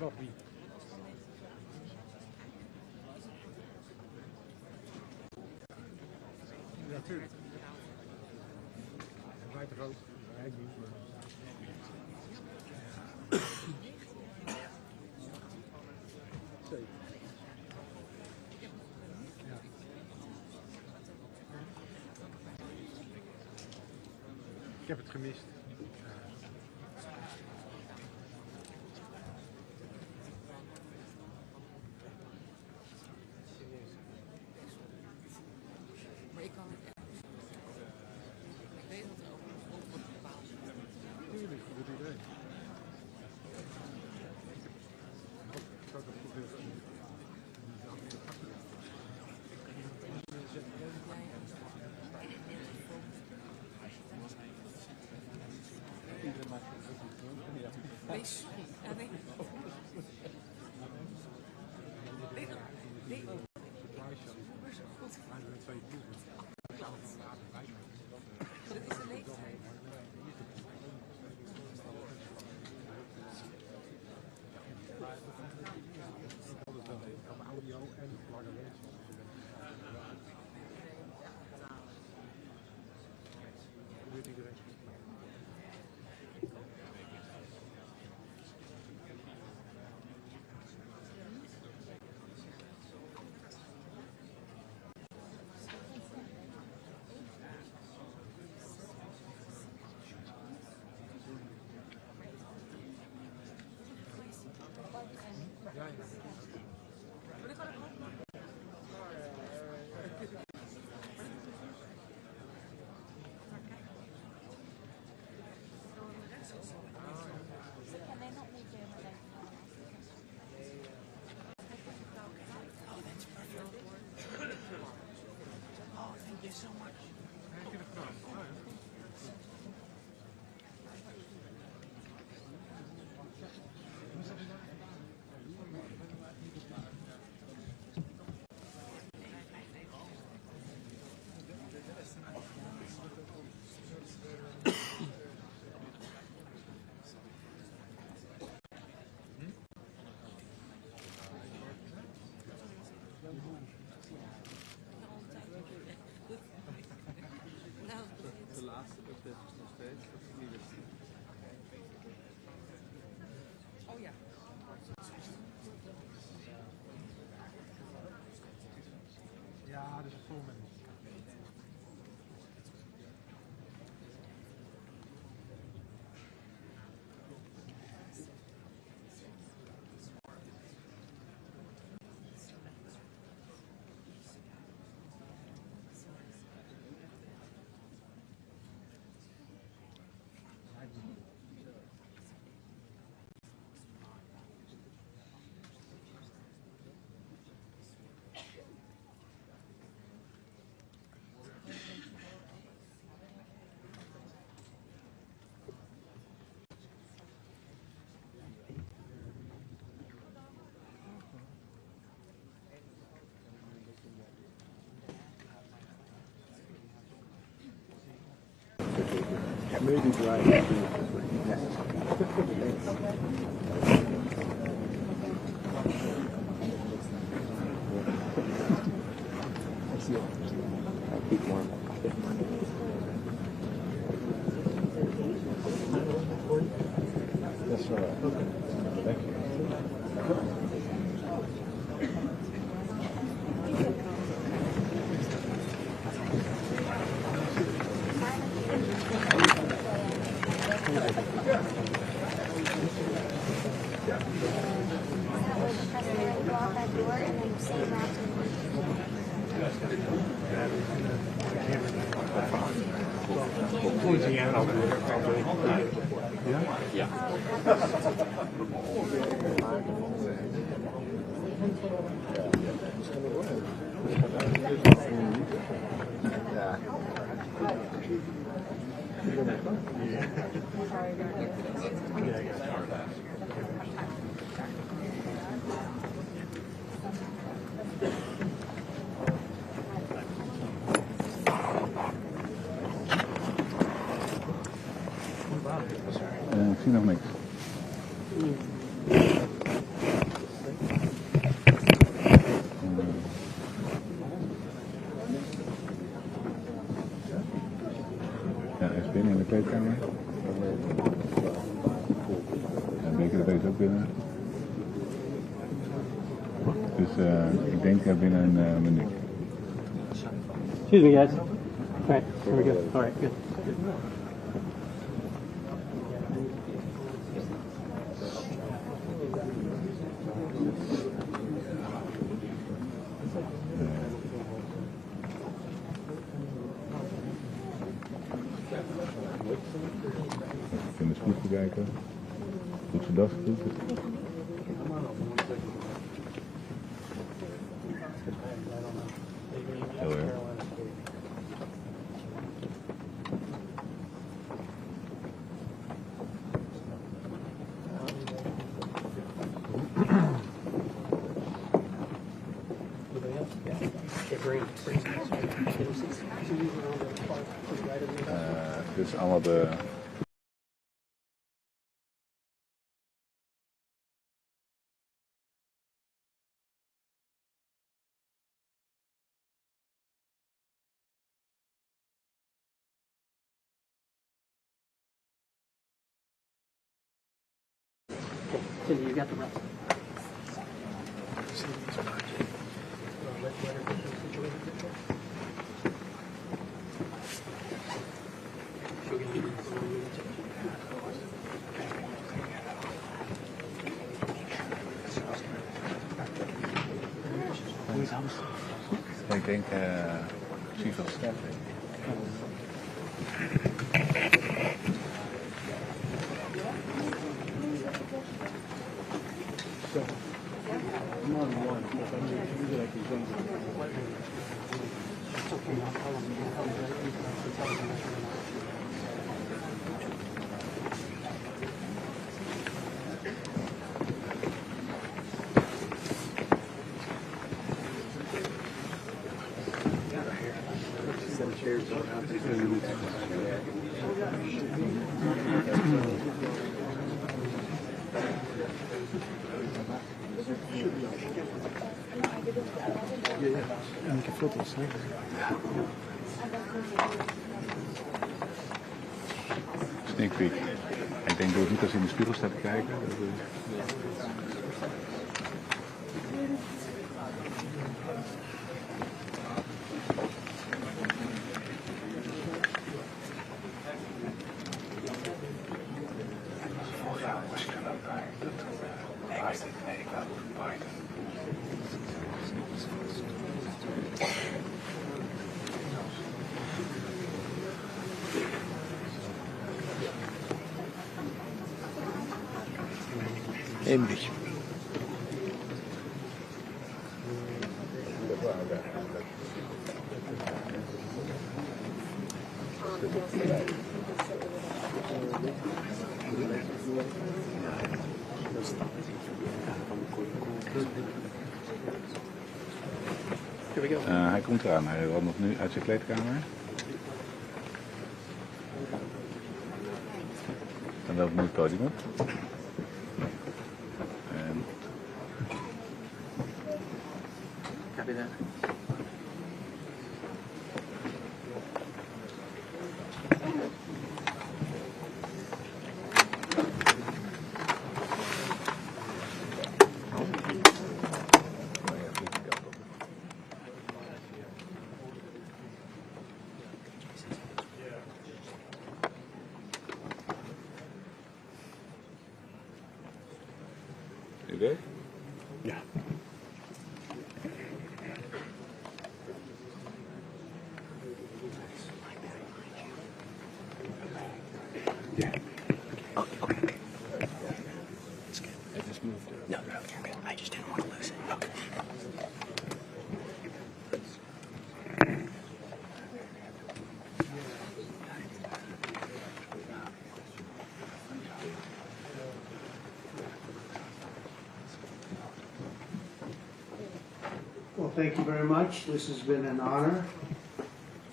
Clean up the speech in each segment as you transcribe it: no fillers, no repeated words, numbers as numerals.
Koffie. Ja, natuurlijk. Wij toch ook? Wij niet, maar... Zeker. Ja. Ik heb het gemist. Maar ik kan het echt. Ik weet dat er ook een grond wordt bepaald. Tuurlijk, dat doet iedereen. Ik zou dat goed willen. Nee, sorry. Ja, nee. Nee. Maar zo goed. Dat is de leeftijd. Audio en lange mensen. Dat doet iedereen. Ja, ja. De laatste update is nog steeds dat het niet is. Oh ja. Ja, dat is een vol mensen. Maybe right. I'll keep more in my pocket. That's all right. Thank you. Ja. Ik zie nog niks. kunnen. Dus ik denk binnen een minuut. Excuse me, guys. All right, here we go. All right, good. In de spiegel kijken. Doet ze dat goed? Heel erg. Dit is allemaal de... Cindy, you got the rest. Ik denk precies wat sterk. Anche foto's, hè? Sneak peek. Ik denk dat niet als je in de spiegel staat te kijken. Eén beetje. Hij komt eraan, hij wandelt nu uit zijn kleedkamer. Dan loopt nu het podium op. En... Copy that. You good? Yeah. Yeah. Oh, okay. It's good. I just moved it. No, you're good. I just didn't want to lose it. Okay. Well, thank you very much. This has been an honor.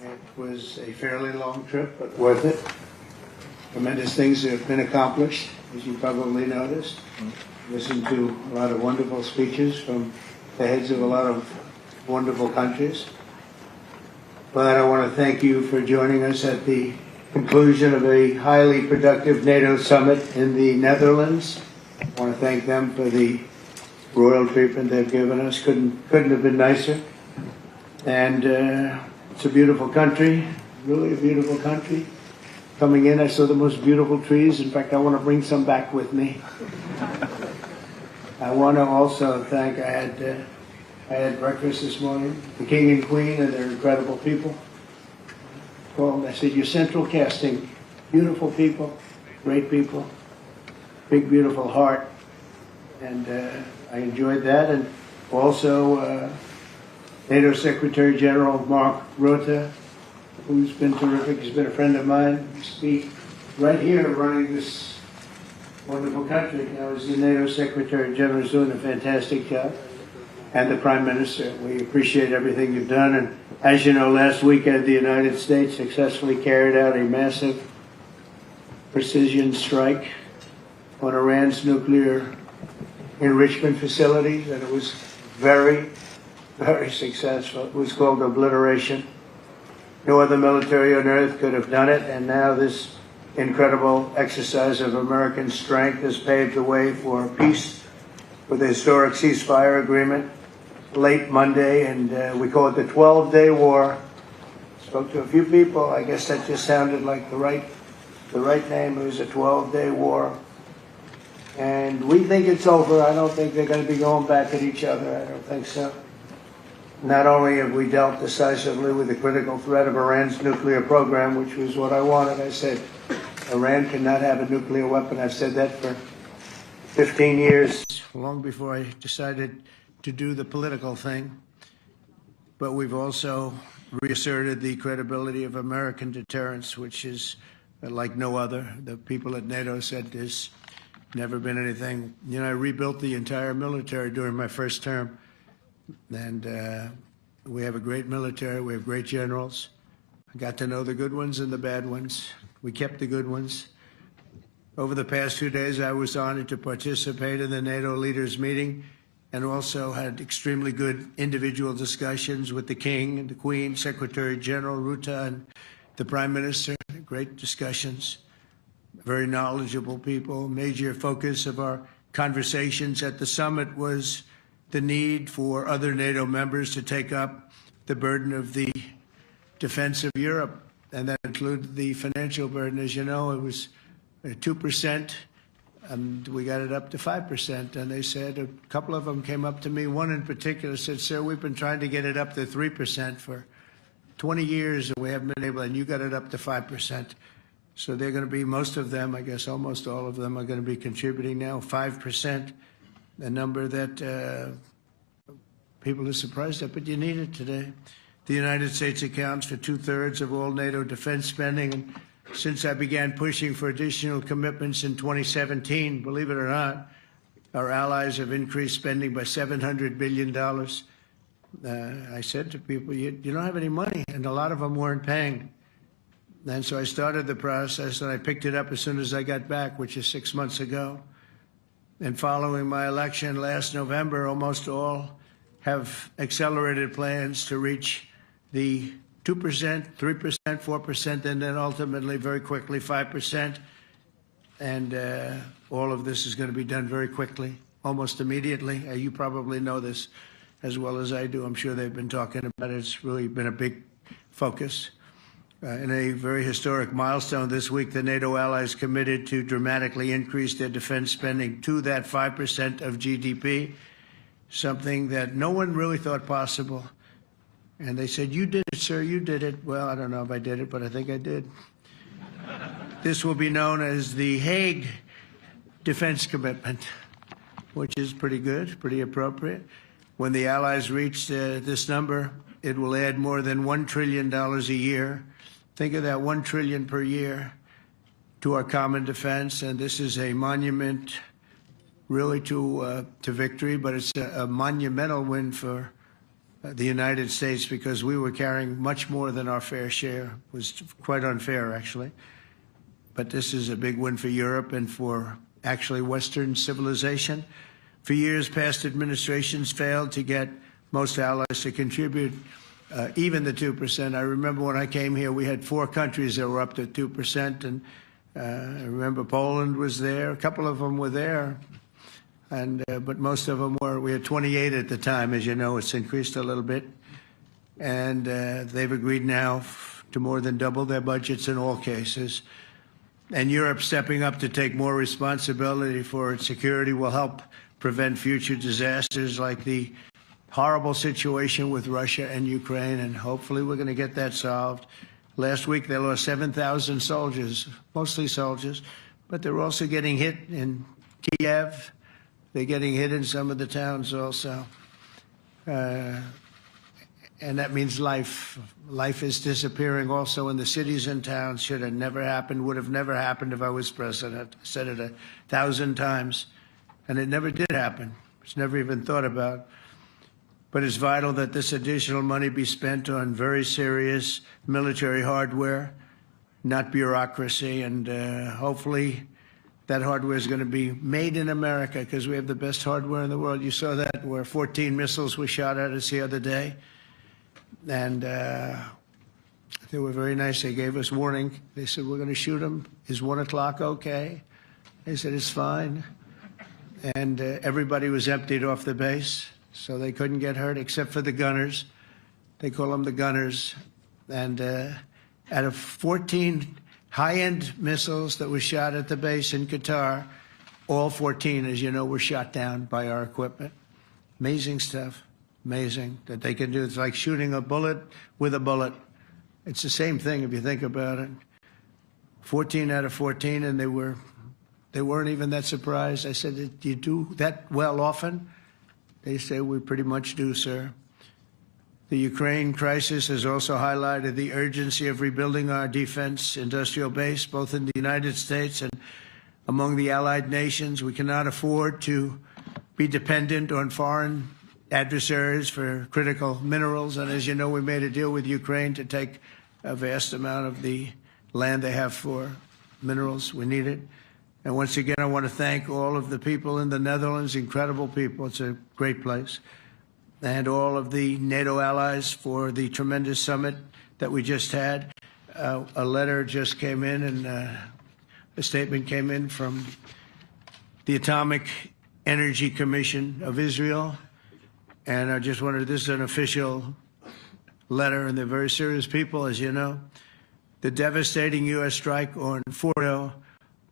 It was a fairly long trip, but worth it. Tremendous things have been accomplished, as you probably noticed. Listened to a lot of wonderful speeches from the heads of a lot of wonderful countries. But I want to thank you for joining us at the conclusion of a highly productive NATO summit in the Netherlands. I want to thank them for the royal treatment they've given us. Couldn't have been nicer. And it's a beautiful country, really a beautiful country. Coming in, I saw the most beautiful trees. In fact, I want to bring some back with me. I want to also thank, I had breakfast this morning. The King and Queen, and they're incredible people. I said, you're central casting. Beautiful people, great people, big, beautiful heart. And I enjoyed that. And also NATO Secretary General Mark Rutte, who's been terrific. He's been a friend of mine. He's right here running this wonderful country. I was the NATO Secretary General, who's doing a fantastic job. And the Prime Minister. We appreciate everything you've done. And as you know, last weekend the United States successfully carried out a massive precision strike on Iran's nuclear enrichment facilities, and it was very, very successful. It was called obliteration. No other military on earth could have done it, and now this incredible exercise of American strength has paved the way for peace with a historic ceasefire agreement late Monday, and we call it the 12-day war. Spoke to a few people. I guess that just sounded like the right name. It was a 12-day war. And we think it's over. I don't think they're going to be going back at each other. I don't think so. Not only have we dealt decisively with the critical threat of Iran's nuclear program, which was what I wanted. I said, Iran cannot have a nuclear weapon. I've said that for 15 years, long before I decided to do the political thing. But we've also reasserted the credibility of American deterrence, which is like no other. The people at NATO said there's never been anything. You know, I rebuilt the entire military during my first term. And we have a great military. We have great generals. I got to know the good ones and the bad ones. We kept the good ones. Over the past 2 days, I was honored to participate in the NATO leaders meeting and also had extremely good individual discussions with the King and the Queen, Secretary General Rutte, and the Prime Minister. Great discussions. Very knowledgeable people. Major focus of our conversations at the summit was the need for other NATO members to take up the burden of the defense of Europe, and that included the financial burden. As you know, it was 2%, and we got it up to 5%. And they said, a couple of them came up to me, one in particular said, sir, we've been trying to get it up to 3% for 20 years, and we haven't been able, and you got it up to 5%. So they're going to be, most of them, I guess almost all of them, are going to be contributing now 5%, a number that people are surprised at, but you need it today. The United States accounts for 2/3 of all NATO defense spending. And since I began pushing for additional commitments in 2017, believe it or not, our allies have increased spending by $700 billion. I said to people, you don't have any money, and a lot of them weren't paying. And so I started the process, and I picked it up as soon as I got back, which is 6 months ago. And following my election last November, almost all have accelerated plans to reach the 2%, 3%, 4%, and then ultimately, very quickly, 5%. And all of this is going to be done very quickly, almost immediately. You probably know this as well as I do. I'm sure they've been talking about it. It's really been a big focus. In a very historic milestone this week, the NATO allies committed to dramatically increase their defense spending to that 5% of GDP, something that no one really thought possible. And they said, you did it, sir, you did it. Well, I don't know if I did it, but I think I did. This will be known as the Hague Defense Commitment, which is pretty good, pretty appropriate. When the allies reach this number, it will add more than $1 trillion a year. Think of that, $1 trillion per year to our common defense. And this is a monument really to victory, but it's a monumental win for the United States, because we were carrying much more than our fair share. It was quite unfair, actually. But this is a big win for Europe and for actually Western civilization. For years, past administrations failed to get most allies to contribute even the 2%. I remember when I came here, we had 4 countries that were up to 2%. And I remember Poland was there. A couple of them were there. but most of them were. We had 28 at the time, as you know. It's increased a little bit, and they've agreed now to more than double their budgets in all cases. And Europe stepping up to take more responsibility for its security will help prevent future disasters like the horrible situation with Russia and Ukraine, and hopefully we're going to get that solved. Last week they lost 7,000 soldiers, mostly soldiers, but they're also getting hit in Kiev. They're getting hit in some of the towns also. And that means life. Life is disappearing also in the cities and towns. Should have never happened, would have never happened if I was president. I said it 1,000 times, and it never did happen. It's never even thought about. But it's vital that this additional money be spent on very serious military hardware, not bureaucracy, and hopefully that hardware is going to be made in America because we have the best hardware in the world. You saw that where 14 missiles were shot at us the other day. And they were very nice. They gave us warning. They said, we're going to shoot them. Is 1 o'clock okay? They said, it's fine. And everybody was emptied off the base, so they couldn't get hurt except for the gunners. They call them the gunners. And out of 14 high-end missiles that were shot at the base in Qatar, all 14, as you know, were shot down by our equipment. Amazing stuff. Amazing that they can do. It's like shooting a bullet with a bullet. It's the same thing if you think about it. 14 out of 14, and they weren't even that surprised. I said, do you do that well often? They say, we pretty much do, sir. The Ukraine crisis has also highlighted the urgency of rebuilding our defense industrial base, both in the United States and among the allied nations. We cannot afford to be dependent on foreign adversaries for critical minerals. And as you know, we made a deal with Ukraine to take a vast amount of the land they have for minerals. We need it. And once again, I want to thank all of the people in the Netherlands, incredible people. It's a great place. And all of the NATO allies for the tremendous summit that we just had. A letter just came in, and a statement came in from the Atomic Energy Commission of Israel. And I just wanted, this is an official letter, and they're very serious people, as you know. The devastating U.S. strike on Fordo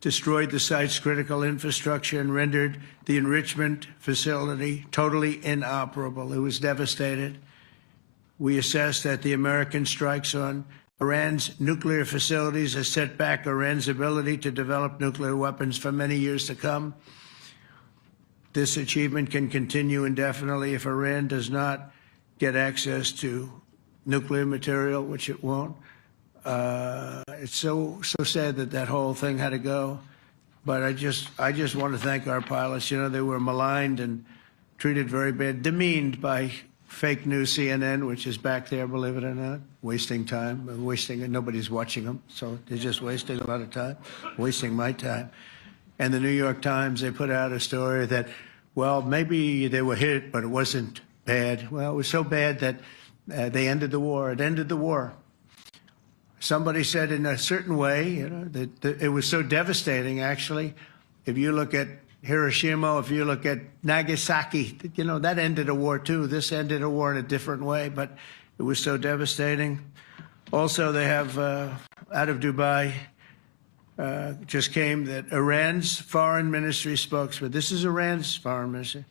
destroyed the site's critical infrastructure and rendered the enrichment facility totally inoperable. It was devastated. We assess that the American strikes on Iran's nuclear facilities has set back Iran's ability to develop nuclear weapons for many years to come. This achievement can continue indefinitely if Iran does not get access to nuclear material, which it won't. It's so sad that that whole thing had to go. But I just want to thank our pilots. You know, they were maligned and treated very bad, demeaned by fake news CNN, which is back there, believe it or not, wasting time, nobody's watching them, so they're just wasting a lot of time, wasting my time. And the New York Times, they put out a story that, well, maybe they were hit, but it wasn't bad. Well, it was so bad that they ended the war. It ended the war. Somebody said in a certain way, you know, that it was so devastating, actually. If you look at Hiroshima, if you look at Nagasaki, you know, that ended a war too. This ended a war in a different way, but it was so devastating. Also, they have, out of Dubai, just came that Iran's foreign ministry spokesman, this is Iran's foreign ministry,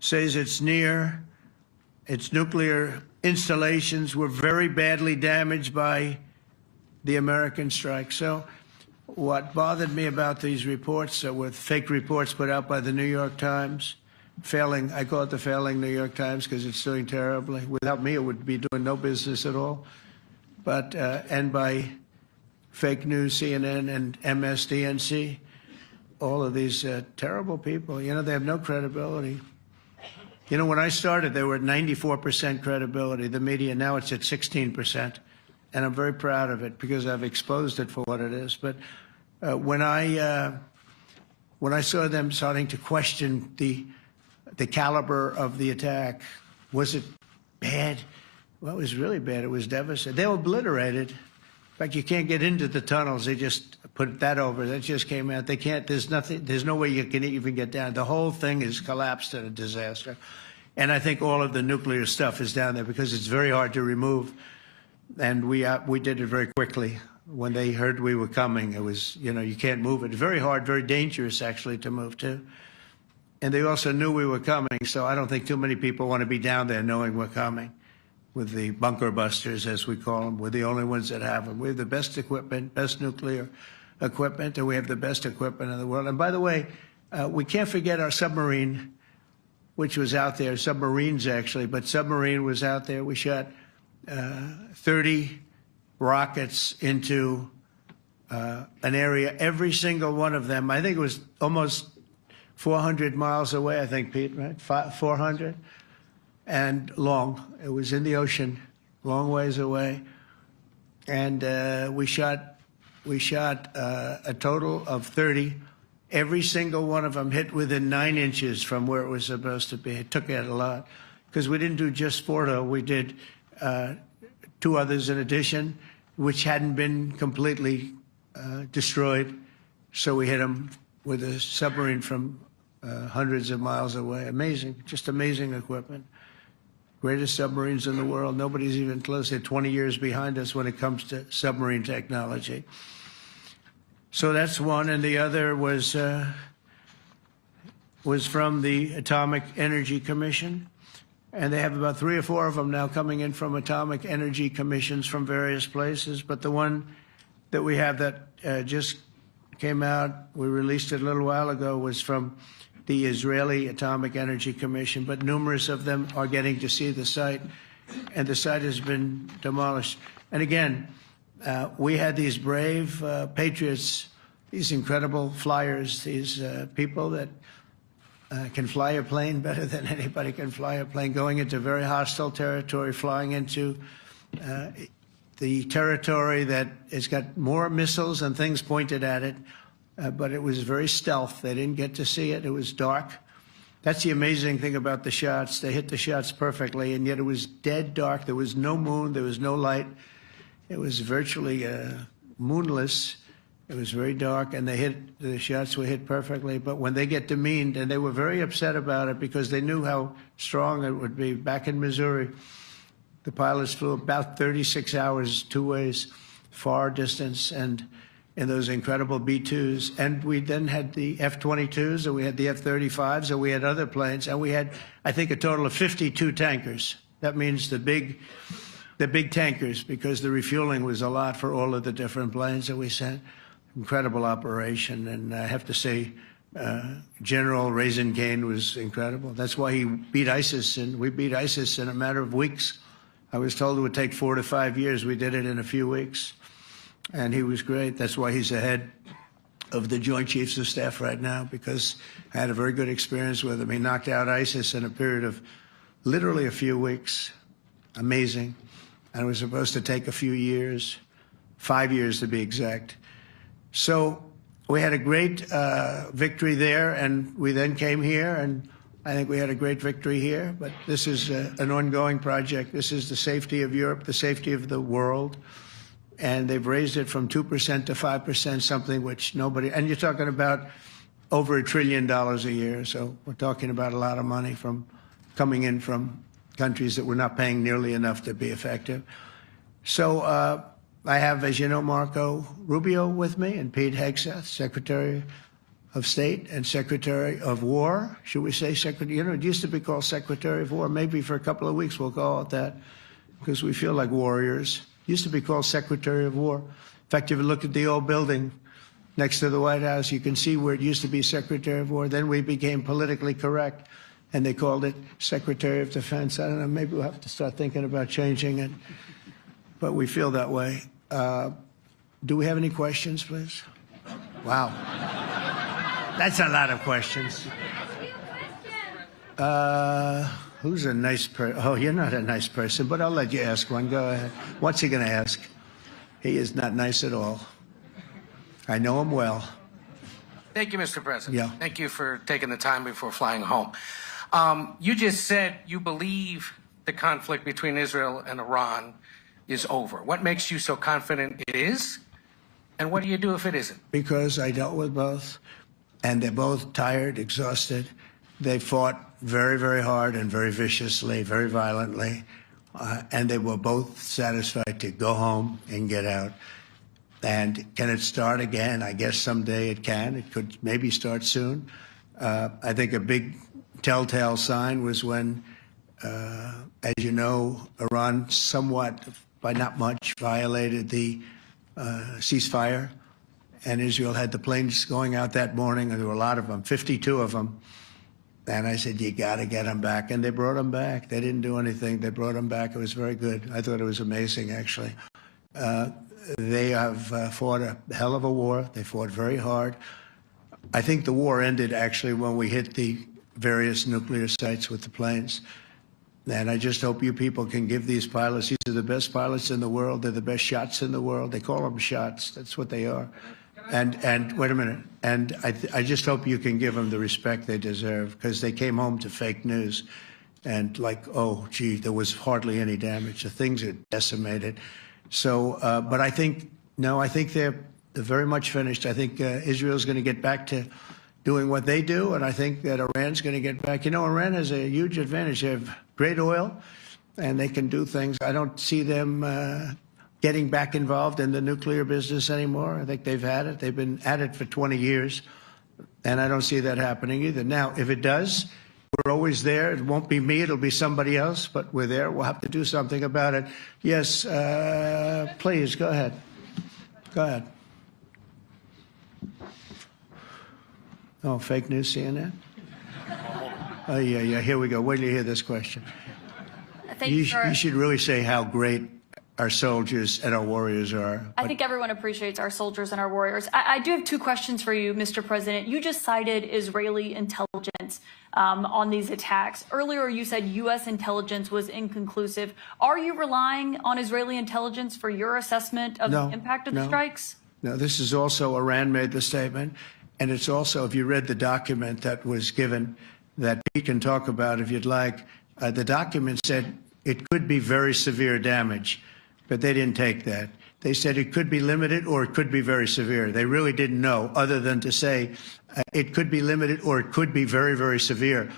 says its nuclear installations were very badly damaged by the American strike. So what bothered me about these reports with fake reports put out by the New York Times, failing, I call it the failing New York Times because it's doing terribly. Without me, it would be doing no business at all. But, and by fake news, CNN and MSDNC, all of these terrible people, you know, they have no credibility. You know, when I started, they were at 94% credibility, the media. Now it's at 16%. And I'm very proud of it because I've exposed it for what it is. But when I saw them starting to question the caliber of the attack, was it bad? Well, it was really bad. It was devastating. They were obliterated. In fact, you can't get into the tunnels. They just put that over. That just came out. They can't, there's nothing, there's no way you can even get down. The whole thing is collapsed in a disaster. And I think all of the nuclear stuff is down there because it's very hard to remove. And we did it very quickly. When they heard we were coming, it was, you know, you can't move it. Very hard, very dangerous, actually, to move to. And they also knew we were coming, so I don't think too many people want to be down there knowing we're coming with the bunker busters, as we call them. We're the only ones that have them. We have the best equipment, best nuclear equipment, and we have the best equipment in the world. And by the way, we can't forget our submarine, which was out there, submarines actually, but submarine was out there. We shot 30 rockets into an area, every single one of them. I think it was almost 400 miles away, I think, Pete, right? 400 and long. It was in the ocean, long ways away. And we shot a total of 30. Every single one of them hit within 9 inches from where it was supposed to be. It took out a lot because we didn't do just Fordo. We did 2 others in addition, which hadn't been completely destroyed. So we hit them with a submarine from hundreds of miles away. Amazing, just amazing equipment. Greatest submarines in the world. Nobody's even close. They're 20 years behind us when it comes to submarine technology. So that's one, and the other was from the Atomic Energy Commission. And they have about 3 or 4 of them now coming in from atomic energy commissions from various places. But the one that we have that just came out, we released it a little while ago, was from the Israeli Atomic Energy Commission. But numerous of them are getting to see the site, and the site has been demolished. And again, we had these brave patriots, these incredible flyers, these people that can fly a plane better than anybody can fly a plane, going into very hostile territory, flying into the territory that has got more missiles and things pointed at it, but it was very stealth. They didn't get to see it. It was dark. That's the amazing thing about the shots. They hit the shots perfectly, and yet it was dead dark. There was no moon. There was no light. It was virtually moonless. It was very dark, and the shots were hit perfectly. But when they get demeaned, and they were very upset about it because they knew how strong it would be. Back in Missouri, the pilots flew about 36 hours, 2 ways, far distance, and in those incredible B-2s. And we then had the F-22s, and we had the F-35s, and we had other planes, and we had, I think, a total of 52 tankers. That means the big tankers, because the refueling was a lot for all of the different planes that we sent. Incredible operation, and I have to say, General Raisin Cain was incredible. That's why he beat ISIS, and we beat ISIS in a matter of weeks. I was told it would take 4 to 5 years. We did it in a few weeks, and he was great. That's why he's the head of the Joint Chiefs of Staff right now, because I had a very good experience with him. He knocked out ISIS in a period of literally a few weeks. Amazing. And it was supposed to take a few years, 5 years to be exact. So we had a great victory there, and we then came here, and I think we had a great victory here. But this is an ongoing project. This is the safety of Europe, the safety of the world. And they've raised it from 2% to 5%, something which nobody, and you're talking about over $1 trillion a year. So we're talking about a lot of money coming in from countries that we're not paying nearly enough to be effective. So I have, as you know, Marco Rubio with me, and Pete Hegseth, Secretary of State and Secretary of War. Should we say Secretary? You know, it used to be called Secretary of War. Maybe for a couple of weeks we'll call it that, because we feel like warriors. It used to be called Secretary of War. In fact, if you look at the old building next to the White House, you can see where it used to be Secretary of War. Then we became politically correct, and they called it Secretary of Defense. I don't know, maybe we'll have to start thinking about changing it, but we feel that way. Do we have any questions, please? Wow. That's a lot of questions. Who's a nice person? Oh, you're not a nice person, but I'll let you ask one. Go ahead. What's he going to ask? He is not nice at all. I know him well. Thank you, Mr. President. Yeah. Thank you for taking the time before flying home. You just said you believe the conflict between Israel and Iran is over? What makes you so confident it is? And what do you do if it isn't? Because I dealt with both, and they're both tired, exhausted. They fought very, very hard and very viciously, very violently, and they were both satisfied to go home and get out. And can it start again? I guess someday it can. It could maybe start soon. I think a big telltale sign was when, as you know, Iran somewhat, by not much, violated the ceasefire, and Israel had the planes going out that morning, and there were a lot of them, 52 of them. And I said, you got to get them back. And they brought them back. They didn't do anything. They brought them back. It was very good. I thought it was amazing, actually. They have fought a hell of a war. They fought very hard. I think the war ended, actually, when we hit the various nuclear sites with the planes. And I just hope you people can give these pilots, these are the best pilots in the world. They're the best shots in the world. They call them shots. That's what they are. And wait a minute. And I just hope you can give them the respect they deserve, because they came home to fake news. And like, oh, gee, there was hardly any damage. The things are decimated. So, but I think, no, I think they're very much finished. I think Israel's going to get back to doing what they do, and I think that Iran's going to get back. You know, Iran has a huge advantage. They have great oil, and they can do things. I don't see them getting back involved in the nuclear business anymore. I think they've had it. They've been at it for 20 years, and I don't see that happening either. Now, if it does, we're always there. It won't be me. It'll be somebody else, but we're there. We'll have to do something about it. Yes, please, go ahead. Go ahead. Oh, fake news, CNN? Oh, yeah, here we go. Wait till you hear this question. You should really say how great our soldiers and our warriors are. I think everyone appreciates our soldiers and our warriors. I do have two questions for you, Mr. President. You just cited Israeli intelligence on these attacks. Earlier, you said U.S. intelligence was inconclusive. Are you relying on Israeli intelligence for your assessment of the impact of the strikes? No, this is also Iran made the statement. And it's also, if you read the document that was given, that Pete can talk about if you'd like, the document said it could be very severe damage, but they didn't take that. They said it could be limited or it could be very severe. They really didn't know, other than to say it could be limited or it could be very, very severe.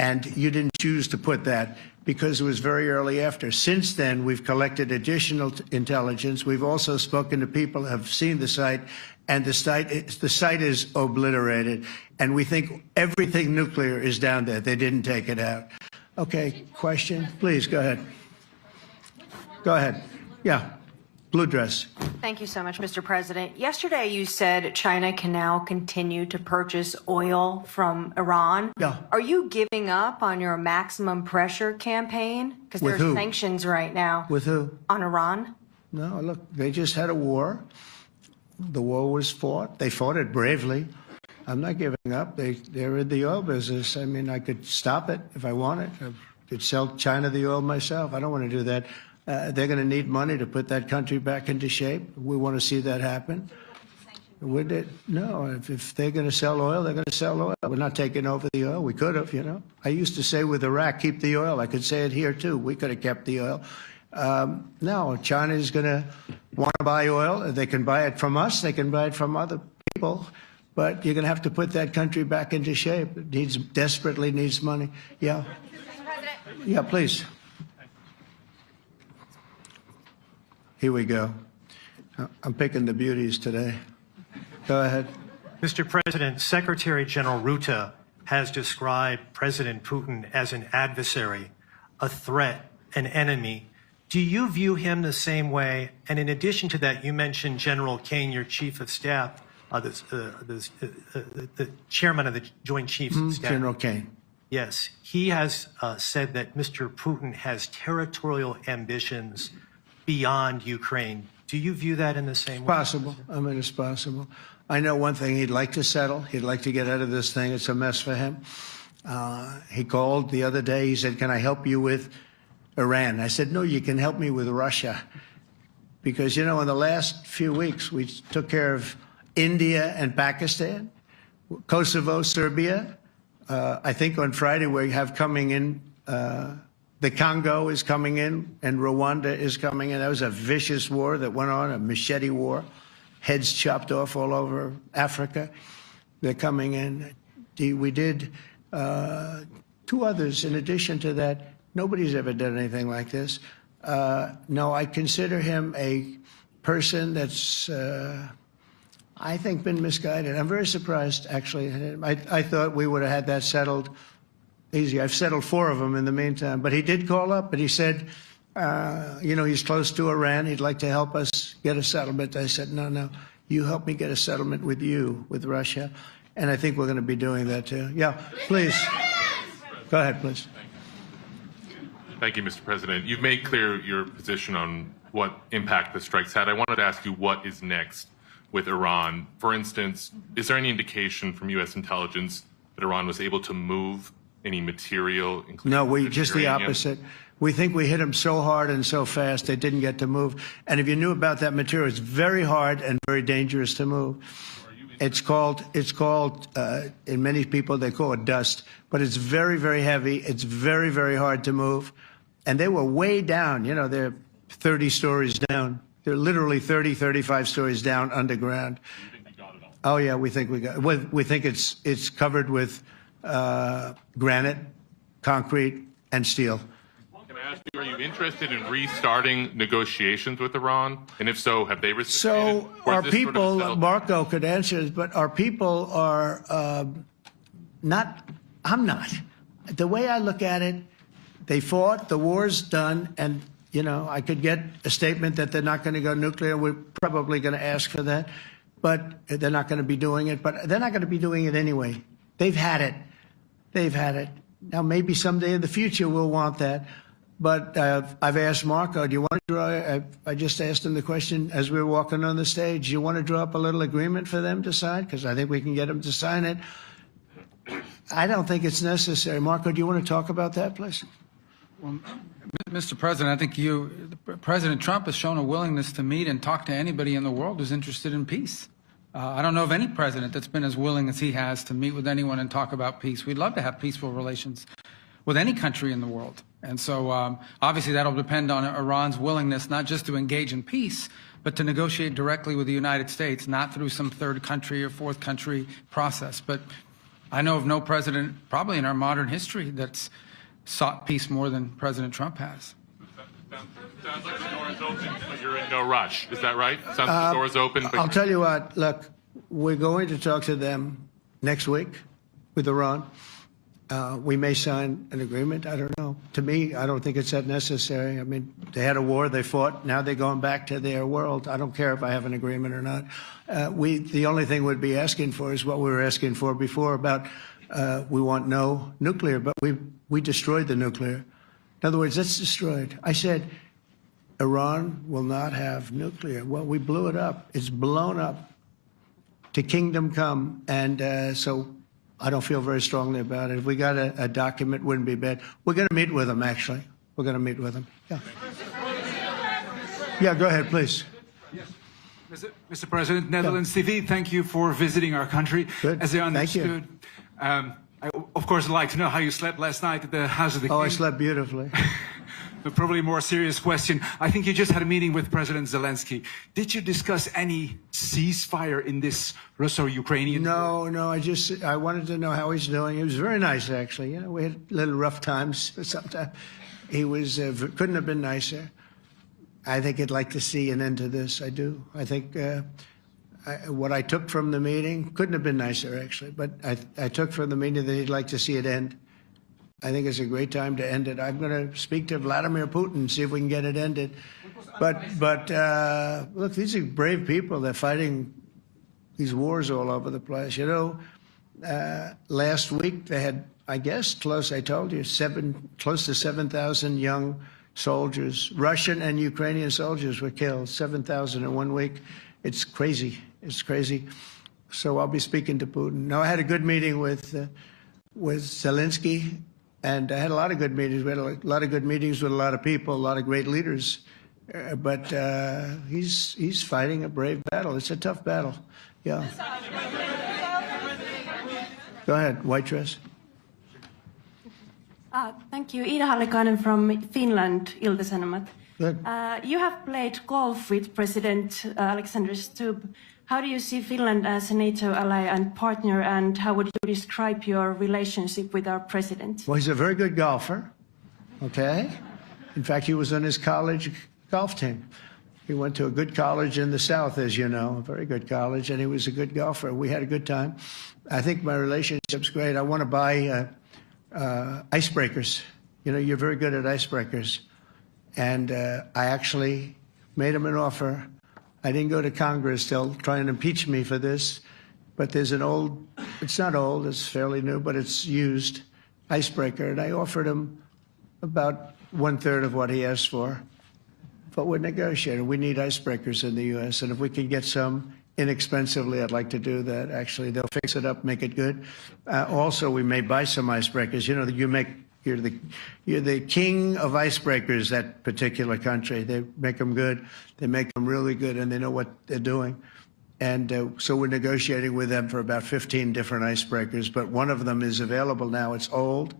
And you didn't choose to put that because it was very early after. Since then, we've collected additional intelligence. We've also spoken to people who have seen the site, and the site is obliterated. And we think everything nuclear is down there. They didn't take it out. Okay, question? Please, go ahead. Go ahead. Yeah, blue dress. Thank you so much, Mr. President. Yesterday, you said China can now continue to purchase oil from Iran. Yeah. Are you giving up on your maximum pressure campaign? Because there's sanctions right now. With who? On Iran. No, look, they just had a war. The war was fought. They fought it bravely. I'm not giving up. They're in the oil business. I mean, I could stop it if I wanted. I could sell China the oil myself. I don't want to do that. They're going to need money to put that country back into shape. We want to see that happen. Would it? No, if they're going to sell oil, they're going to sell oil. We're not taking over the oil. We could have, you know. I used to say with Iraq, keep the oil. I could say it here, too. We could have kept the oil. No, China is going to want to buy oil. They can buy it from us. They can buy it from other people. But you're going to have to put that country back into shape. It desperately needs money. Yeah. Yeah, please. Here we go. I'm picking the beauties today. Go ahead. Mr. President, Secretary General Rutte has described President Putin as an adversary, a threat, an enemy. Do you view him the same way? And in addition to that, you mentioned General Kane, your chief of staff, the chairman of the Joint Chiefs of Staff. General Kane. Yes. He has said that Mr. Putin has territorial ambitions beyond Ukraine. Do you view that in the same way? Possible. I mean, it's possible. I know one thing. He'd like to settle. He'd like to get out of this thing. It's a mess for him. He called the other day. He said, can I help you with Iran? I said, no, you can help me with Russia. Because, you know, in the last few weeks, we took care of India and Pakistan, Kosovo, Serbia. I think on Friday we have coming in The Congo is coming in, and Rwanda is coming in. That was a vicious war that went on, a machete war, heads chopped off all over Africa. They're coming in. We did 2 others in addition to that. Nobody's ever done anything like this. No, I consider him a person that's, I think, been misguided. I'm very surprised, actually. I thought we would have had that settled easy. I've settled 4 of them in the meantime. But he did call up, but he said, you know, he's close to Iran. He'd like to help us get a settlement. I said, no, you help me get a settlement with you, with Russia. And I think we're going to be doing that, too. Yeah, please. Go ahead, please. Thank you, Mr. President. You've made clear your position on what impact the strikes had. I wanted to ask you what is next with Iran. For instance, is there any indication from U.S. intelligence that Iran was able to move any material? No, just the opposite. We think we hit them so hard and so fast they didn't get to move. And if you knew about that material, it's very hard and very dangerous to move. It's called, in many people, they call it dust, but it's very, very heavy. It's very, very hard to move. And they were way down. You know, they're 30 stories down. They're literally 30, 35 stories down underground. You think we got it all? Oh, yeah, we think we got it. We think it's covered with granite, concrete, and steel. Can I ask you, are you interested in restarting negotiations with Iran? And if so, have they reciprocated? So our people, Marco could answer this, but our people are not, I'm not. The way I look at it, they fought, the war's done, and, you know, I could get a statement that they're not going to go nuclear. We're probably going to ask for that, but they're not going to be doing it. But they're not going to be doing it anyway. They've had it. They've had it. Now, maybe someday in the future we'll want that. But I've asked Marco, do you want to draw, I just asked him the question as we were walking on the stage, do you want to draw up a little agreement for them to sign? Because I think we can get them to sign it. I don't think it's necessary. Marco, do you want to talk about that, please? Well, Mr. President, I think President Trump has shown a willingness to meet and talk to anybody in the world who's interested in peace. I don't know of any president that's been as willing as he has to meet with anyone and talk about peace. We'd love to have peaceful relations with any country in the world. And so obviously that'll depend on Iran's willingness not just to engage in peace, but to negotiate directly with the United States, not through some third country or fourth country process. But I know of no president, probably in our modern history, that's sought peace more than President Trump has. Sounds like the door is open, but you're in no rush. Is that right? Sounds like the door is open. I'll tell you what, look, we're going to talk to them next week with Iran. We may sign an agreement. I don't know. To me, I don't think it's that necessary. I mean, they had a war, they fought. Now they're going back to their world. I don't care if I have an agreement or not. The only thing we'd be asking for is what we were asking for before about we want no nuclear, but we destroyed the nuclear. In other words, it's destroyed. I said, Iran will not have nuclear. Well, we blew it up. It's blown up to kingdom come. And so I don't feel very strongly about it. If we got a document, wouldn't be bad. We're going to meet with them, actually. We're going to meet with them. Yeah. Yeah, go ahead, please. Yes. Mr. President, Netherlands TV, thank you for visiting our country. Good. As I understood, thank you. I, of course, would like to know how you slept last night at the House of the King. Oh, I slept beautifully. But probably a more serious question. I think you just had a meeting with President Zelensky. Did you discuss any ceasefire in this Russo-Ukrainian? No, I wanted to know how he's doing. He was very nice, actually. You know, we had little rough times sometimes. He was couldn't have been nicer. I think he'd like to see an end to this. I do. I think what I took from the meeting couldn't have been nicer, actually. But I took from the meeting that he'd like to see it end. I think it's a great time to end it. I'm going to speak to Vladimir Putin and see if we can get it ended. But look, these are brave people. They're fighting these wars all over the place. You know, last week they had, I guess, I told you, close to 7,000 young soldiers, Russian and Ukrainian soldiers were killed, 7,000 in 1 week. It's crazy. It's crazy. So I'll be speaking to Putin. No, I had a good meeting with Zelensky. And I had a lot of good meetings. We had a lot of good meetings with a lot of people, a lot of great leaders. But he's fighting a brave battle. It's a tough battle. Yeah. Go ahead, white dress. Thank you. Ida Hallikainen from Finland, Ilta-Sanomat. Good. You have played golf with President Alexander Stubb. How do you see Finland as a NATO ally and partner, and how would you describe your relationship with our president? Well, he's a very good golfer, okay? In fact, he was on his college golf team. He went to a good college in the South, as you know, a very good college, and he was a good golfer. We had a good time. I think my relationship's great. I want to buy icebreakers. You know, you're very good at icebreakers. And I actually made him an offer. I didn't go to Congress. They'll try and impeach me for this. But there's an old, it's not old, it's fairly new, but it's used icebreaker. And I offered him about 1/3 of what he asked for. But we're negotiating. We need icebreakers in the U.S. And if we can get some inexpensively, I'd like to do that. Actually, they'll fix it up, make it good. Also, we may buy some icebreakers. You know, you're the king of icebreakers, that particular country. They make them good. They make them really good, and they know what they're doing. And so we're negotiating with them for about 15 different icebreakers. But one of them is available now. It's old,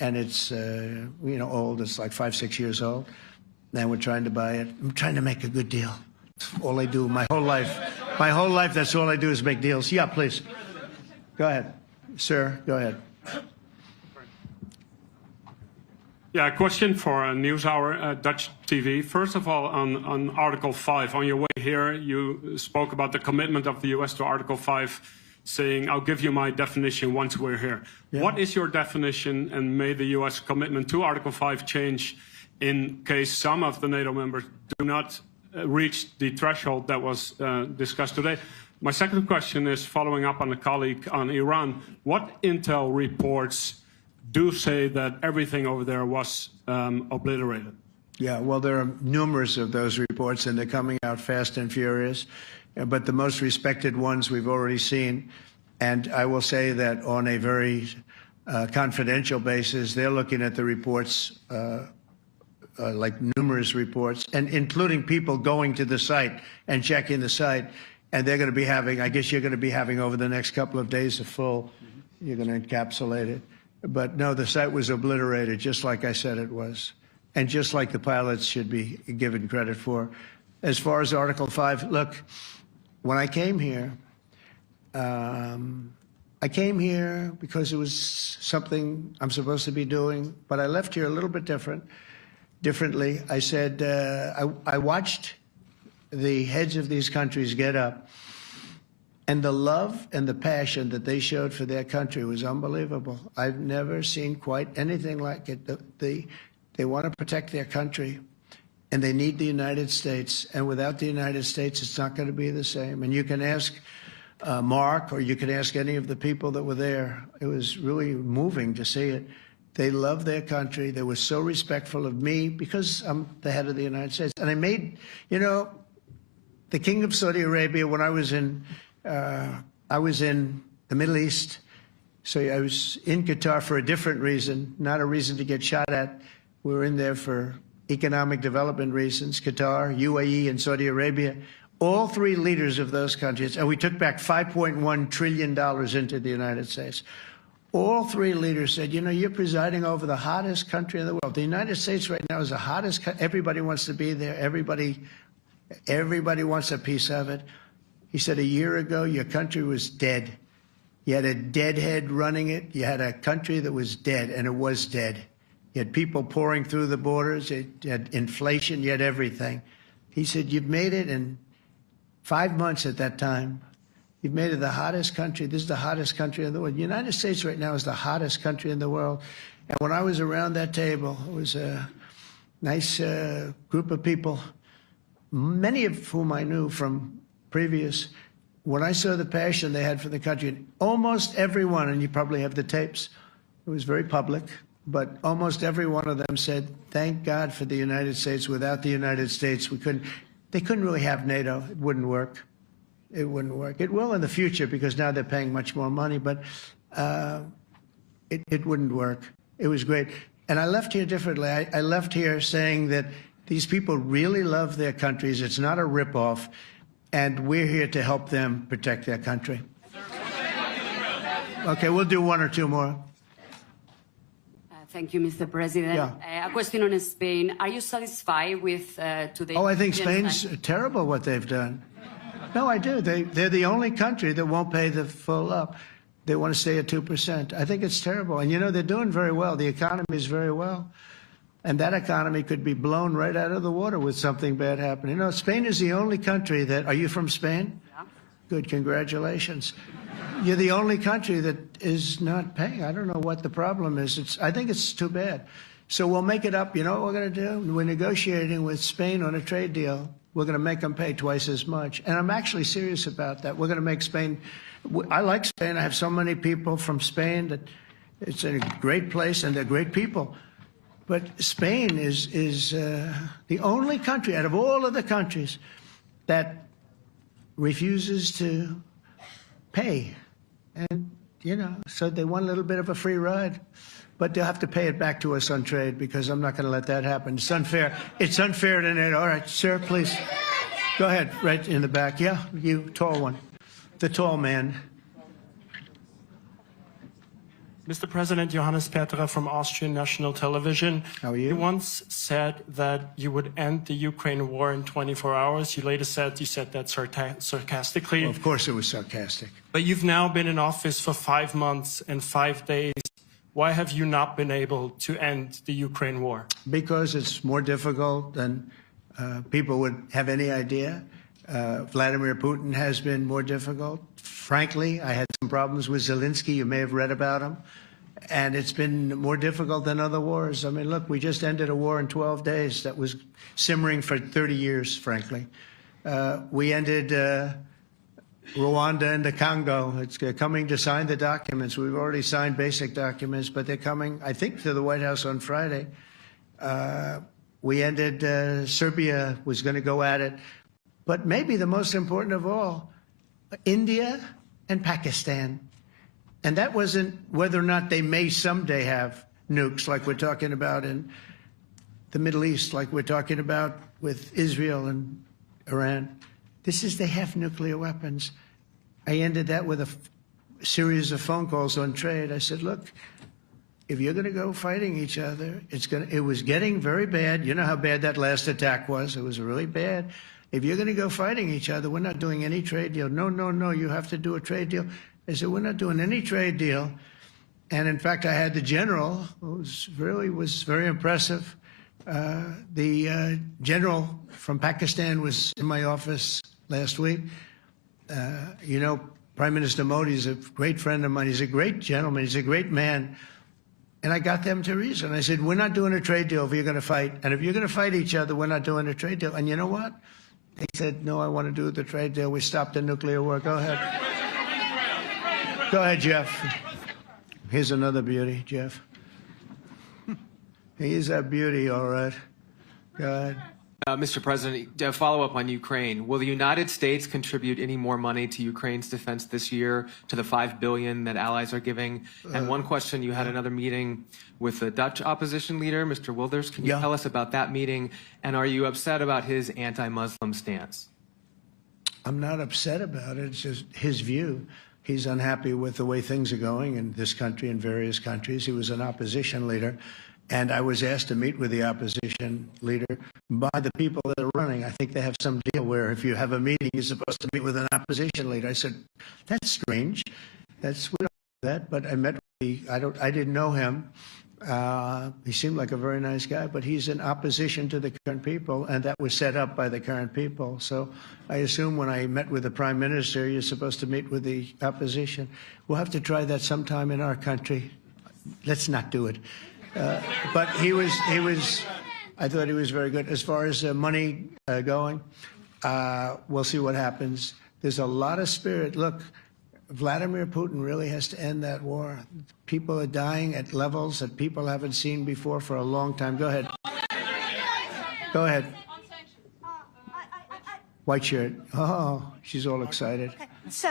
and it's, you know, old. It's like 5, 6 years old. And we're trying to buy it. I'm trying to make a good deal. That's all I do my whole life. My whole life, that's all I do is make deals. Yeah, please. Go ahead. Sir, go ahead. Yeah, a question for NewsHour, Dutch TV. First of all, on Article 5, on your way here, you spoke about the commitment of the U.S. to Article 5, saying, I'll give you my definition once we're here. Yeah. What is your definition, and may the U.S. commitment to Article 5 change in case some of the NATO members do not reach the threshold that was discussed today? My second question is following up on a colleague on Iran. What intel reports do say that everything over there was obliterated? Yeah, well, there are numerous of those reports, and they're coming out fast and furious. But the most respected ones we've already seen. And I will say that on a very confidential basis, they're looking at the reports, like numerous reports, and including people going to the site and checking the site. And they're going to be having, I guess you're going to be having over the next couple of days a full, you're going to encapsulate it. But no, the site was obliterated, just like I said it was, and just like the pilots should be given credit for. As far as Article 5, look, when I came here because it was something I'm supposed to be doing, but I left here a little bit differently. I said, I watched the heads of these countries get up, and the love and the passion that they showed for their country was unbelievable. I've never seen quite anything like it. They want to protect their country, and they need the United States. And without the United States, it's not going to be the same. And you can ask Mark, or you can ask any of the people that were there. It was really moving to see it. They love their country. They were so respectful of me because I'm the head of the United States. And I made, you know, the King of Saudi Arabia, when I was in the Middle East, so I was in Qatar for a different reason, not a reason to get shot at. We were in there for economic development reasons, Qatar, UAE, and Saudi Arabia. All three leaders of those countries, and we took back $5.1 trillion into the United States. All three leaders said, you know, you're presiding over the hottest country in the world. The United States right now is the hottest country. Everybody wants to be there. Everybody wants a piece of it. He said, a year ago, your country was dead. You had a deadhead running it. You had a country that was dead, and it was dead. You had people pouring through the borders. You had inflation. You had everything. He said, you've made it in 5 months at that time. You've made it the hottest country. This is the hottest country in the world. The United States right now is the hottest country in the world. And when I was around that table, it was a nice group of people, many of whom I knew from previous. When I saw the passion they had for the country, almost everyone, and you probably have the tapes, it was very public, but almost every one of them said, thank God for the United States. Without the United States, they couldn't really have NATO. It wouldn't work. It wouldn't work. It will in the future because now they're paying much more money, but it wouldn't work. It was great. And I left here differently. I left here saying that these people really love their countries. It's not a ripoff, and we're here to help them protect their country. Okay, we'll do one or two more. Thank you, Mr. President. Yeah. A question on Spain. Are you satisfied with today? Oh, I think Spain's terrible what they've done. No, I do. They're the only country that won't pay the full up. They want to stay at 2%. I think it's terrible. And, you know, they're doing very well. The economy is very well. And that economy could be blown right out of the water with something bad happening. You know, Spain is the only country that... Are you from Spain? Yeah. Good, congratulations. You're the only country that is not paying. I don't know what the problem is. I think it's too bad. So we'll make it up. You know what we're going to do? We're negotiating with Spain on a trade deal. We're going to make them pay twice as much. And I'm actually serious about that. We're going to make Spain... I like Spain. I have so many people from Spain that it's a great place and they're great people. But Spain is the only country out of all of the countries that refuses to pay. And, you know, so they want a little bit of a free ride. But they'll have to pay it back to us on trade because I'm not going to let that happen. It's unfair. It's unfair to NATO. All right, sir, please. Go ahead, right in the back. Yeah, you, tall one. The tall man. Mr. President, Johannes Petra from Austrian National Television. How are you? You once said that you would end the Ukraine war in 24 hours. You later said that sarcastically. Well, of course it was sarcastic. But you've now been in office for 5 months and 5 days. Why have you not been able to end the Ukraine war? Because it's more difficult than people would have any idea. Vladimir Putin has been more difficult. Frankly, I had some problems with Zelensky. You may have read about him. And it's been more difficult than other wars. I mean, look, we just ended a war in 12 days that was simmering for 30 years, frankly. We ended Rwanda and the Congo. It's coming to sign the documents. We've already signed basic documents, but they're coming, I think, to the White House on Friday. We ended Serbia was going to go at it. But maybe the most important of all, India and Pakistan. And that wasn't whether or not they may someday have nukes like we're talking about in the Middle East, like we're talking about with Israel and Iran. This is they have nuclear weapons. I ended that with a series of phone calls on trade. I said, look, if you're going to go fighting each other, it was getting very bad. You know how bad that last attack was. It was really bad. If you're going to go fighting each other, we're not doing any trade deal. No, no, no, you have to do a trade deal. I said, we're not doing any trade deal. And in fact, I had the general, who was very impressive. The general from Pakistan was in my office last week. You know, Prime Minister Modi is a great friend of mine. He's a great gentleman. He's a great man. And I got them to reason. I said, we're not doing a trade deal if you're going to fight. And if you're going to fight each other, we're not doing a trade deal. And you know what? They said, no, I want to do the trade deal. We stopped the nuclear war. Go ahead. Go ahead, Jeff. Here's another beauty, Jeff. He's a beauty, all right. Go ahead. Mr. President, to follow up on Ukraine, will the United States contribute any more money to Ukraine's defense this year to the $5 billion that allies are giving? And one question, you had another meeting with the Dutch opposition leader, Mr. Wilders. Can you tell us about that meeting? And are you upset about his anti-Muslim stance? I'm not upset about it. It's just his view. He's unhappy with the way things are going in this country and various countries. He was an opposition leader. And I was asked to meet with the opposition leader by the people that are running. I think they have some deal where if you have a meeting, you're supposed to meet with an opposition leader. I said, that's strange. We don't do that. But I met with I didn't know him. He seemed like a very nice guy, but he's in opposition to the current people, and that was set up by the current people. So I assume when I met with the Prime Minister, you're supposed to meet with the opposition. We'll have to try that sometime in our country. Let's not do it. But I thought he was very good. As far as money going, we'll see what happens. There's a lot of spirit. Look, Vladimir Putin really has to end that war. People are dying at levels that people haven't seen before for a long time. Go ahead. Go ahead. White shirt. Oh, she's all excited. Okay. So,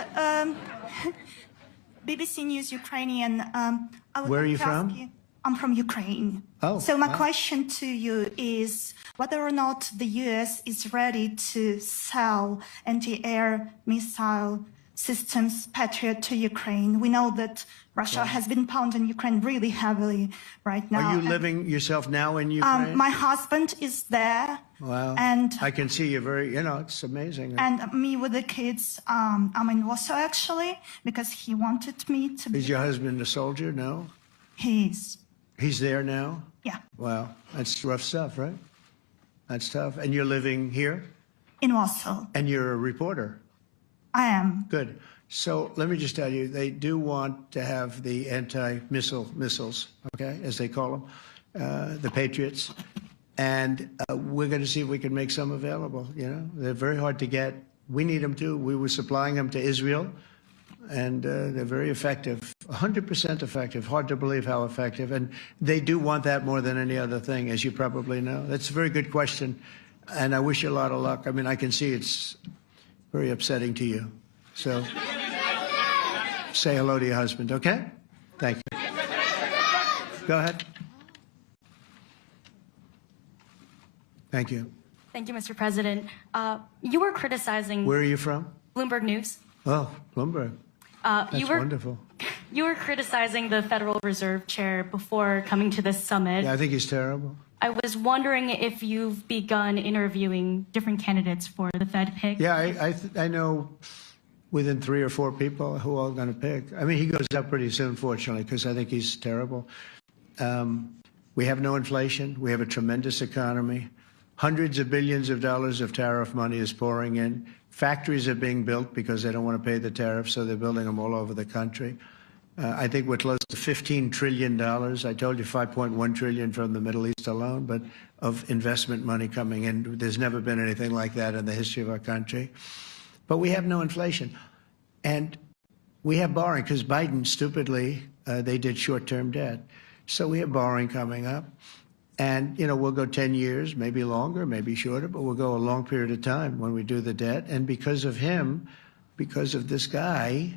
BBC News Ukrainian. Where are you from? I'm from Ukraine. Oh, so my question to you is whether or not the U.S. is ready to sell anti-air missile systems Patriot to Ukraine. We know that Russia has been pounding Ukraine really heavily right now. Are you living yourself now in Ukraine? My husband is there. Wow. And I can see you very, it's amazing. And me with the kids, I'm in Warsaw actually, because he wanted me to be. Is your husband a soldier? No? He's there now? Yeah. Wow. That's rough stuff, right? That's tough. And you're living here? In Warsaw. And you're a reporter? I am. Good. So let me just tell you, they do want to have the missiles, okay, as they call them, the Patriots. And we're going to see if we can make some available. They're very hard to get. We need them too. We were supplying them to Israel, and they're very effective, 100% effective. Hard to believe how effective. And they do want that more than any other thing, as you probably know. That's a very good question, and I wish you a lot of luck. I mean, I can see it's very upsetting to you. So say hello to your husband, okay? Thank you. Go ahead. Thank you. Thank you, Mr. President. You were criticizing... Where are you from? Bloomberg News. Oh, Bloomberg. That's wonderful. You were criticizing the Federal Reserve Chair before coming to this summit. Yeah, I think he's terrible. I was wondering if you've begun interviewing different candidates for the Fed pick. Yeah, I know within 3 or 4 people who are going to pick. I mean, he goes up pretty soon, fortunately, because I think he's terrible. We have no inflation. We have a tremendous economy. Hundreds of billions of dollars of tariff money is pouring in. Factories are being built because they don't want to pay the tariffs, so they're building them all over the country. I think we're close to $15 trillion. I told you $5.1 trillion from the Middle East alone, but of investment money coming in. There's never been anything like that in the history of our country. But we have no inflation. And we have borrowing because Biden, stupidly, they did short-term debt. So we have borrowing coming up. And, we'll go 10 years, maybe longer, maybe shorter, but we'll go a long period of time when we do the debt. And because of him, because of this guy,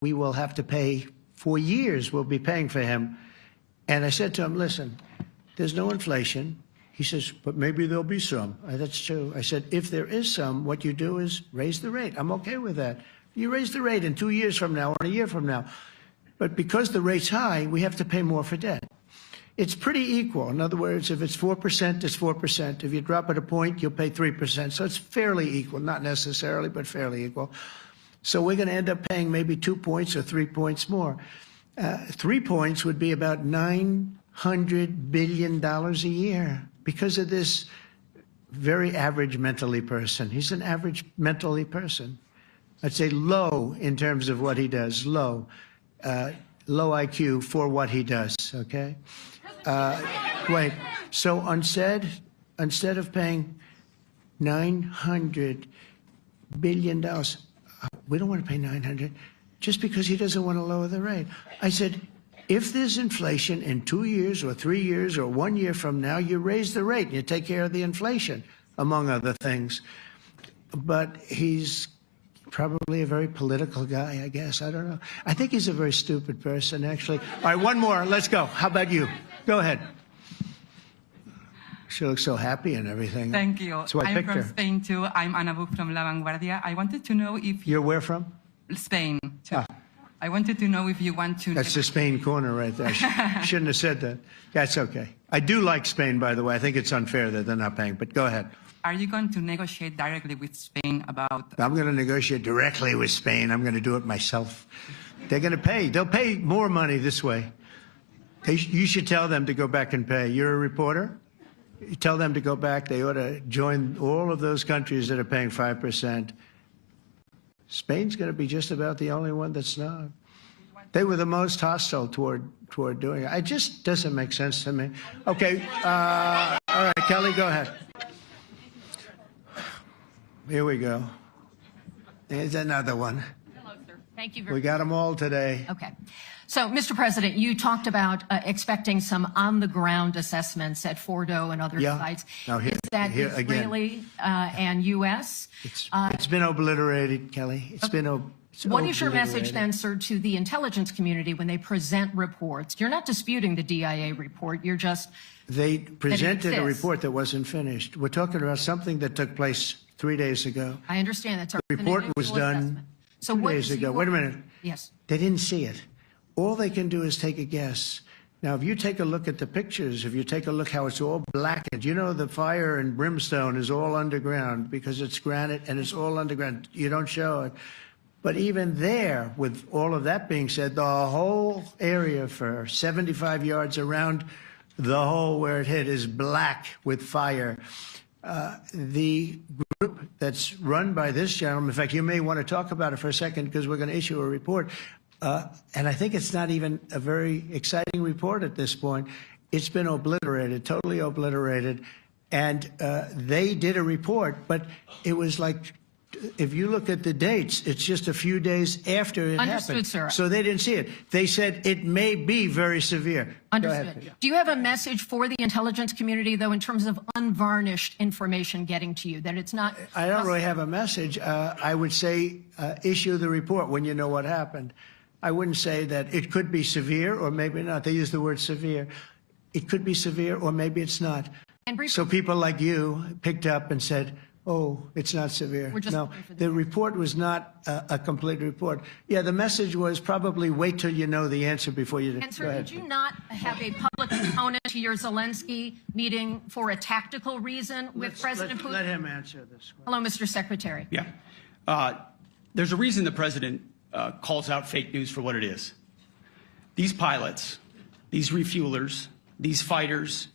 we will have to pay for years. We'll be paying for him. And I said to him, listen, there's no inflation. He says, but maybe there'll be some. That's true. I said, if there is some, what you do is raise the rate. I'm okay with that. You raise the rate in 2 years from now or a year from now. But because the rate's high, we have to pay more for debt. It's pretty equal. In other words, if it's 4%, it's 4%. If you drop it a point, you'll pay 3%. So it's fairly equal, not necessarily, but fairly equal. So we're going to end up paying maybe 2 points or 3 points more. 3 points would be about $900 billion a year because of this very average mentally person. He's an average mentally person. I'd say low in terms of what he does, low. Low IQ for what he does, okay? Wait, so instead of paying $900 billion, we don't want to pay 900 just because he doesn't want to lower the rate. I said, if there's inflation in 2 years or 3 years or 1 year from now, you raise the rate and you take care of the inflation, among other things. But he's probably a very political guy, I guess. I don't know. I think he's a very stupid person, actually. All right, one more. Let's go. How about you? Go ahead. She looks so happy and everything. Thank you. So I I'm picked from her. Spain, too. I'm Ana Buch from La Vanguardia. I wanted to know if... You're where from? Spain, too. I wanted to know if you want to... That's the Spain corner right there. Shouldn't have said that. That's okay. I do like Spain, by the way. I think it's unfair that they're not paying, but go ahead. Are you going to negotiate directly with Spain about... I'm going to negotiate directly with Spain. I'm going to do it myself. They're going to pay. They'll pay more money this way. You should tell them to go back and pay. You're a reporter? You tell them to go back. They ought to join all of those countries that are paying 5%. Spain's going to be just about the only one that's not. They were the most hostile toward doing it. It just doesn't make sense to me. Okay. All right, Kelly, go ahead. Here we go. Here's another one. Hello, sir. Thank you very We got them all today. Okay. So, Mr. President, you talked about expecting some on-the-ground assessments at Fordo and other sites. Now Is that Israeli and U.S.? It's been obliterated, Kelly. It's What is your message obliterated. then, sir, to the intelligence community when they present reports? You're not disputing the DIA report. You're just... They presented a exists. report that wasn't finished. We're talking about something that took place 3 days ago. I understand that. The report was done So 2 what days is ago. your- Wait a minute. Yes. They didn't see it. All they can do is take a guess. Now, if you take a look at the pictures, if you take a look how it's all blackened, you know the fire and brimstone is all underground because it's granite and it's all underground. You don't show it. But even there, with all of that being said, the whole area for 75 yards around the hole where it hit is black with fire. The group that's run by this gentleman, in fact, you may want to talk about it for a second because we're going to issue a report. And I think it's not even a very exciting report at this point. It's been obliterated, totally obliterated. And they did a report, but it was like, if you look at the dates, it's just a few days after it Understood, happened. sir. So they didn't see it. They said it may be very severe. Go Understood. ahead. Do you have a message for the intelligence community, though, in terms of unvarnished information getting to you, that it's not... I don't really have a message. I would say issue the report when you know what happened. I wouldn't say that it could be severe or maybe not. They use the word severe. It could be severe or maybe it's not. And briefly, So people like you picked up and said, oh, it's not severe. We're just No, looking for the the report was not a complete report. Yeah, the message was probably wait till you know the answer before you... and Go sir, ahead. did you not have a public component to your Zelensky meeting for a tactical reason with President Putin? Let him answer this. Hello, Mr. Secretary. Yeah. There's a reason the president calls out fake news for what it is. These pilots, these refuelers, these fighters,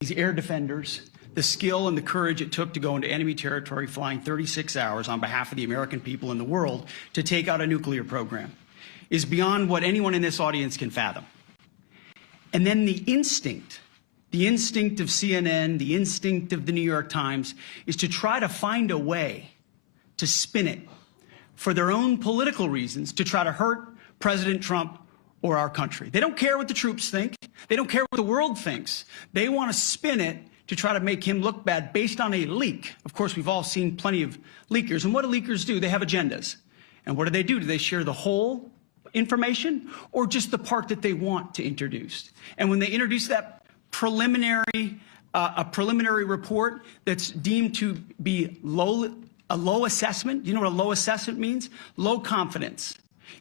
these air defenders, the skill and the courage it took to go into enemy territory flying 36 hours on behalf of the American people and the world to take out a nuclear program is beyond what anyone in this audience can fathom. And then the instinct of CNN, the instinct of the New York Times is to try to find a way to spin it for their own political reasons to try to hurt President Trump or our country. They don't care what the troops think. They don't care what the world thinks. They want to spin it to try to make him look bad based on a leak. Of course, we've all seen plenty of leakers. And what do leakers do? They have agendas. And what do? Do they share the whole information or just the part that they want to introduce? And when they introduce that preliminary report that's deemed to be a low assessment, you know what a low assessment means? Low confidence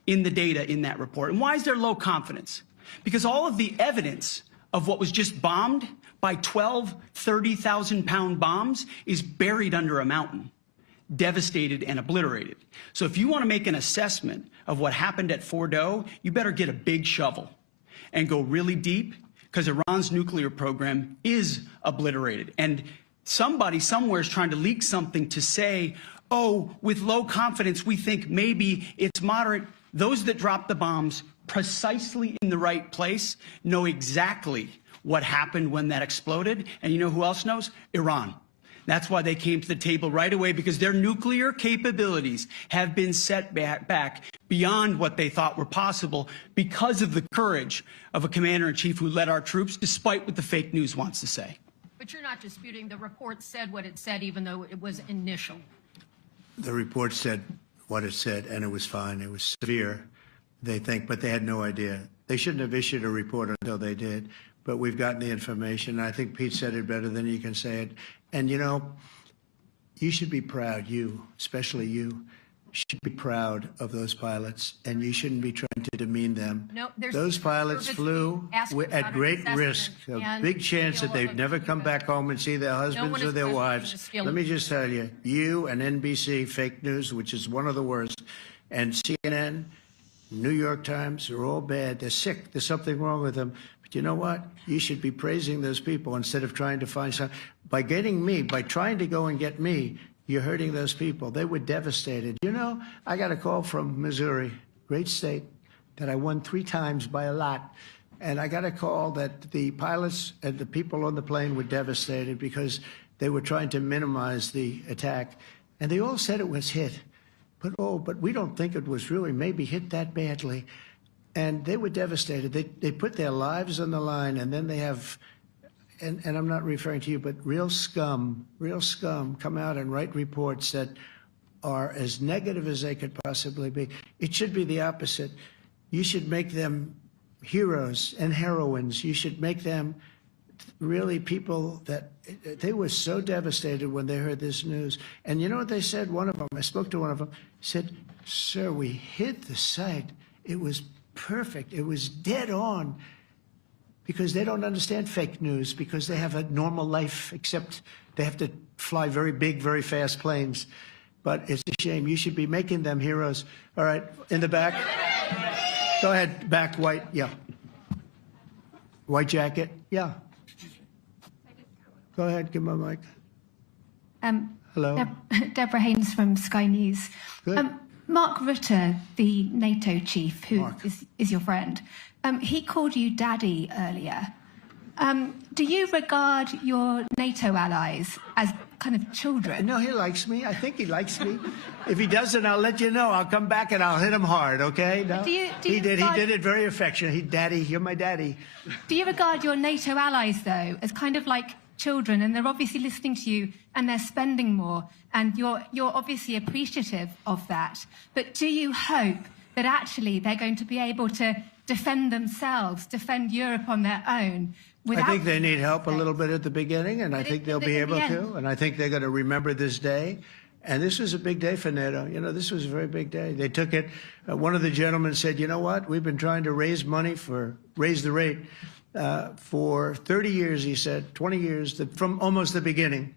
in the data in that report. And why is there low confidence? Because all of the evidence of what was just bombed by 12 30,000-pound bombs is buried under a mountain, devastated and obliterated. So if you want to make an assessment of what happened at Fordo, you better get a big shovel and go really deep, because Iran's nuclear program is obliterated. And somebody somewhere is trying to leak something to say, oh, with low confidence, we think maybe it's moderate. Those that dropped the bombs precisely in the right place know exactly what happened when that exploded. And you know who else knows? Iran. That's why they came to the table right away, because their nuclear capabilities have been set back beyond what they thought were possible because of the courage of a commander-in-chief who led our troops, despite what the fake news wants to say. But you're not disputing the report said what it said, even though it was initial. The report said what it said, and it was fine. It was severe, they think, but they had no idea. They shouldn't have issued a report until they did, but we've gotten the information. I think Pete said it better than you can say it. And, you know, you should be proud, you, especially you, should be proud of those pilots, and you shouldn't be trying to demean them. No, there's those pilots flew at great risk, a big chance that they'd never come back home and see their husbands or their wives. Let me just tell you, you and NBC, fake news, which is one of the worst, and CNN, New York Times, are all bad. They're sick. There's something wrong with them. But you know what? You should be praising those people instead of trying to find some. By getting me, by trying to go and get me, you're hurting those people. They were devastated. You know, I got a call from Missouri, great state, that I won 3 times by a lot. And I got a call that the pilots and the people on the plane were devastated because they were trying to minimize the attack. And they all said it was hit. But we don't think it was really maybe hit that badly. And they were devastated. They put their lives on the line, and then they have, and I'm not referring to you, but real scum come out and write reports that are as negative as they could possibly be. It should be the opposite. You should make them heroes and heroines. You should make them really people that they were so devastated when they heard this news. And you know what they said? One of them, I spoke to one of them, said, "Sir, we hit the site. It was perfect. It was dead on." Because they don't understand fake news, because they have a normal life, except they have to fly very big, very fast planes. But it's a shame. You should be making them heroes. All right, in the back. Go ahead, back, white, yeah. White jacket, yeah. Go ahead, give him a mic. Hello. Deborah Haynes from Sky News. Good. Mark Rutte, the NATO chief, who is your friend, he called you daddy earlier. Do you regard your NATO allies as kind of children? No, he likes me. I think he likes me. If he doesn't, I'll let you know. I'll come back and I'll hit him hard, okay? No? He did it very affectionate. Daddy, you're my daddy. Do you regard your NATO allies, though, as kind of like children, and they're obviously listening to you and they're spending more, and you're obviously appreciative of that, but do you hope that actually they're going to be able to defend themselves, defend Europe on their own? I think they need help a little bit at the beginning, and I think they'll be able to, and I think they're going to remember this day. And this was a big day for NATO. You know, this was a very big day. They took it. One of the gentlemen said, "You know what? We've been trying to raise money raise the rate for 30 years," he said, 20 years, from almost the beginning.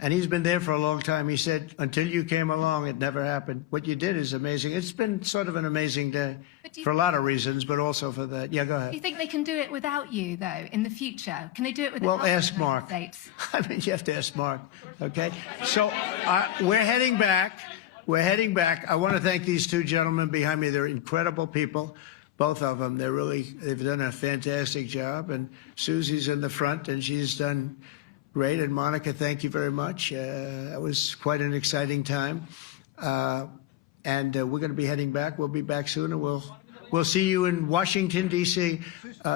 And he's been there for a long time. He said, "Until you came along, it never happened. What you did is amazing." It's been sort of an amazing day for a lot of reasons, but also for that. Yeah, go ahead. Do you think they can do it without you, though, in the future? Can they do it without Well, ask the Mark. United States? I mean, you have to ask Mark, okay? So we're heading back. We're heading back. I want to thank these two gentlemen behind me. They're incredible people, both of them. They've done a fantastic job. And Susie's in the front, and she's done great. And Monica, thank you very much. That was quite an exciting time. And we're going to be heading back. We'll be back soon, and we'll see you in Washington, D.C.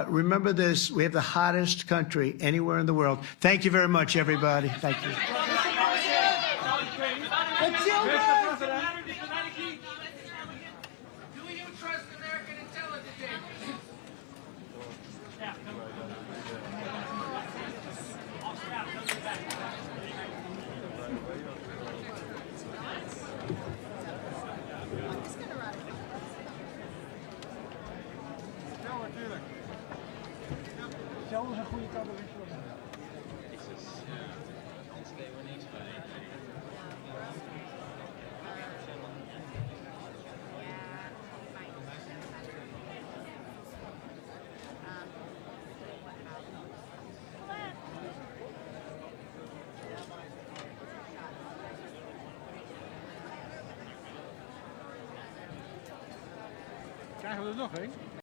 Remember this, we have the hottest country anywhere in the world. Thank you very much, everybody. Thank you. Krijgen we er nog een?